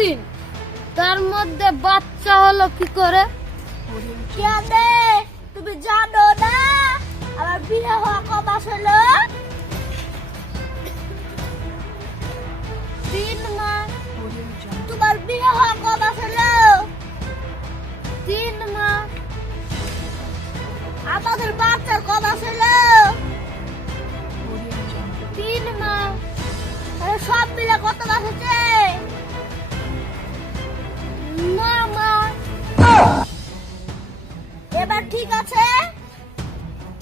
দিন, তার মধ্যে বাচ্চা হলো কি করে? কেনে তুমি জানো না আমার বিয়ে হওয়া কত মাস হলো? 3 মাস। তোমার বিয়ে হওয়া কত মাস হলো? 3 মাস। আমাদের বাচ্চার কত মাস হলো? 3 মাস। আরে সব মিলে কত মাস হচ্ছে? 9 মাস। এবার ঠিক আছে?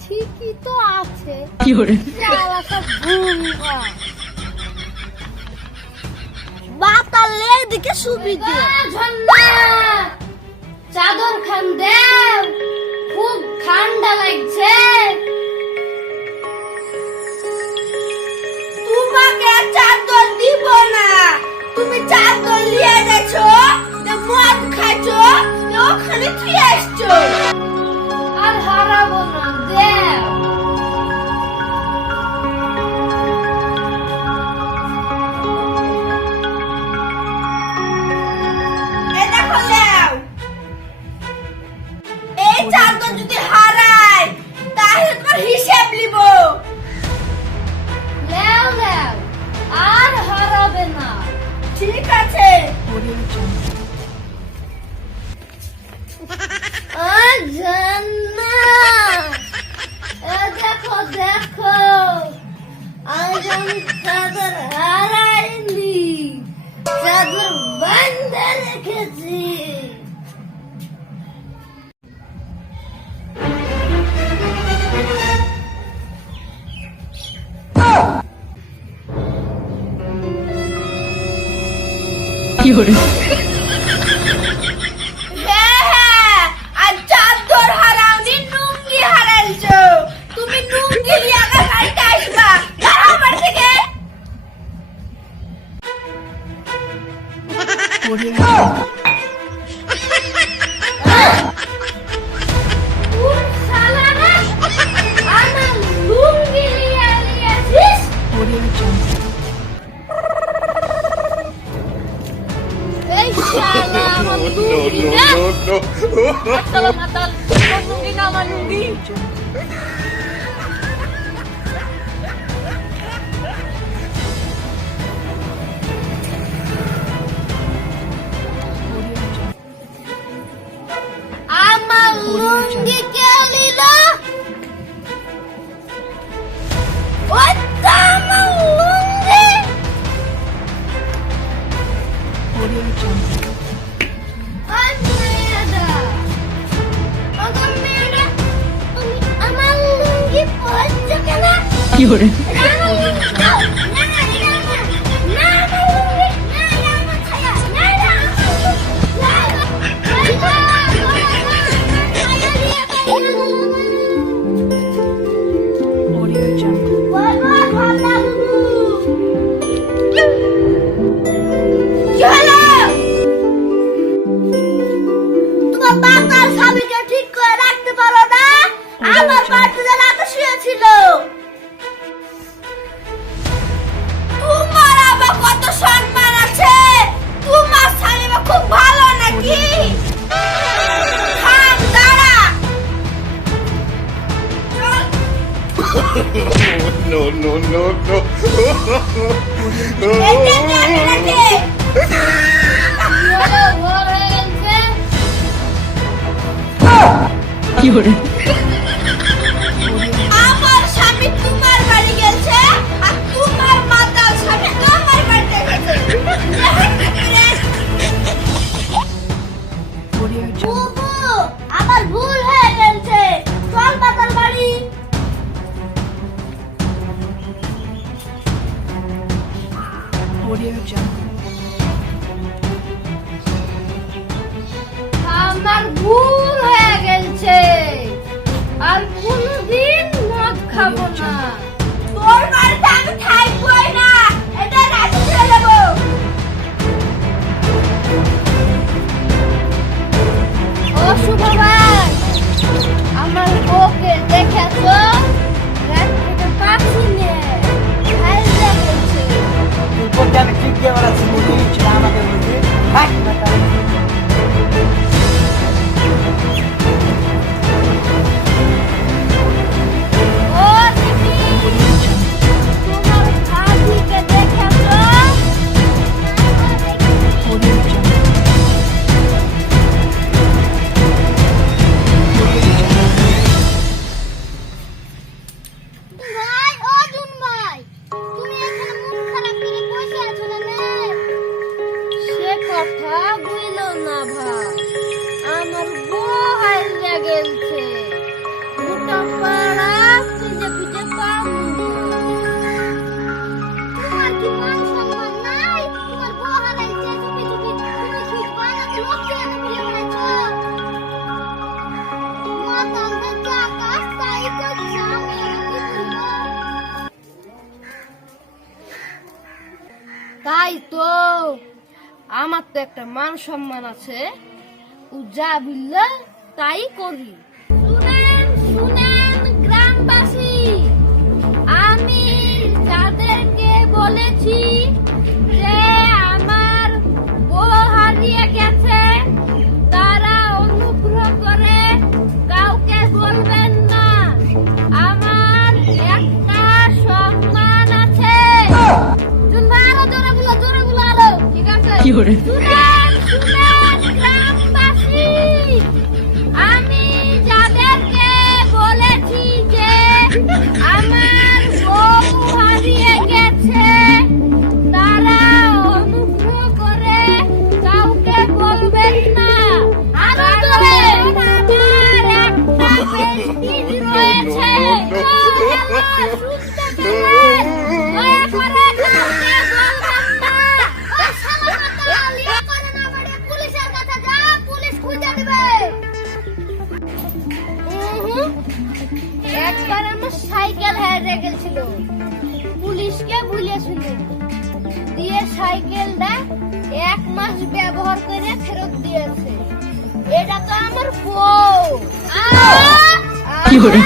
ঠিকই তো আছে। কি করে? শালা সব ভুল হয়। মাতার লেগ দিকে সুবিধে। ঝন্না, চাদর খান দেও, খুব ঠান্ডা লাগছে। তোমাকে চাদর দিব না, তুমি চাদর নিয়ে গেছো, মদ খাইছো, ওখানে ফিরে আসছো। আর হারাবো না, দেও। এই দেখো লেও, এই চাদর যদি হারায় তাহলে তোমার হিসেব নিব। লেও লেও, আর হারাবে না। ঠিক আছে। ঝন্না, দেখো দেখো, আজ আমি চাদর হারাইনি, চাদর বান্ধা রেখেছি। কি করে? হ্যাঁ, আর চাদর হারাওনি, নুঙ্গি হারাইছো। তুমি নুঙ্গি নিয়ে আমার বাড়িতে আসবা। দাঁড়াও আমার থেকে। কোন শালারা আমার লুঙ্গি নিয়ে নিয়েছিস? এই শালা আমার লুঙ্গি না। শালা মাতাল, তোর লুঙ্গি না আমার লুঙ্গি। আমার লুঙ্গি কে নিল? ওই তো আমার লুঙ্গি। ওই মেয়েটা, ওগো মেয়েটা, তুমি আমার লুঙ্গি পরছো কেন? কি করে? আমার লুঙ্গি দাও। না, না, না, না, না, আমার লুঙ্গি, না, না, আমার ছায়া, না, না, আমার লুঙ্গি, না, না, না, না, ছায়া দিয়ে দাও, না, না, না। বলবো ভাল্লা বুবু। কি হলো? তোমার বাচ্চার স্বামীকে ঠিক করে রাখতে পারো না? আমার বাড়িতে রাতে শুয়েছিল। তোমার আবার কত সম্মান আছে? তোমার স্বামী আবার খুব ভালো নাকি? থাম, দাঁড়া। চল। No, no, no, no. একে একে একে। বলো, ভোর হয়ে গেছে। কি করে? আমার স্বামী তোমার বাড়ি গেছে আর তোমার মাতাল স্বামী আমার বাড়িতে গেছে। বুবু, আমার ভুল হয়ে গেছে, চল মাতাল বাড়ি। আমার ভুল হয়ে গেছে, আর কোনদিন মদ খাবো না। তোর বাড়িতে আমি থাকবোই না, এটা রাজি ছেড়ে দেবো। ও শুভ ভাই, আমার বউকে দেখেছো? রাত থেকে পাখি নিয়ে খাইতে গেছে। আমি ঠিক দিয়ে বেড়াচ্ছি, মুরগি ছিল আমাকে বলছি। কথা বুঝল না ভাই, আমার বউ হারিয়ে গেছে, গোটা পাড়া খুঁজে খুঁজে পাবো না। তোমার কি মান সম্মান নাই? তোমার বউ হারাইছে, তুমি খুঁজবা না, তো লোককে এনে ফেলে বেড়াচ্ছো। মাতালদের যা কাজ তাই করছে, আমি আর কি বলবো? তাই তো, আমার তো একটা মান সম্মান আছে, ও যা বললে তাই করি। শুনেন শুনেন গ্রামবাসী, আমি যাদেরকে বলেছি যে আমার বউ হারিয়ে গেছে, তারা অনুগ্রহ করে কাউকে বলবেন না। আমার একটা সম্মান আছে। শুনবা, আরো জোরে বলো আরো। ঠিক আছে? কি hore শুনেন শুনেন গ্রামবাসী, আমি যাদেরকে বলেছি যে আমার বউ হারিয়ে গেছে, তারা অনুগ্রহ করে কাউকে বলবেন না। আরো জোরে। আমার একটা পেস্টিজ রয়েছে, শুনতে পেলেন? দয়া করে কাউকে বলবেন না। ওই শালা মাতাল, ইয়ে করে না মানে পুলিশের কাছে যা, পুলিশ খুঁজে দিবে। একবার আমার সাইকেল হারিয়ে গেছিল, পুলিশকে বলেছিল, দিয়ে সাইকেলটা 1 মাস ব্যবহার করে ফেরত দিয়েছে। এটা তো আমার বউ। কি hore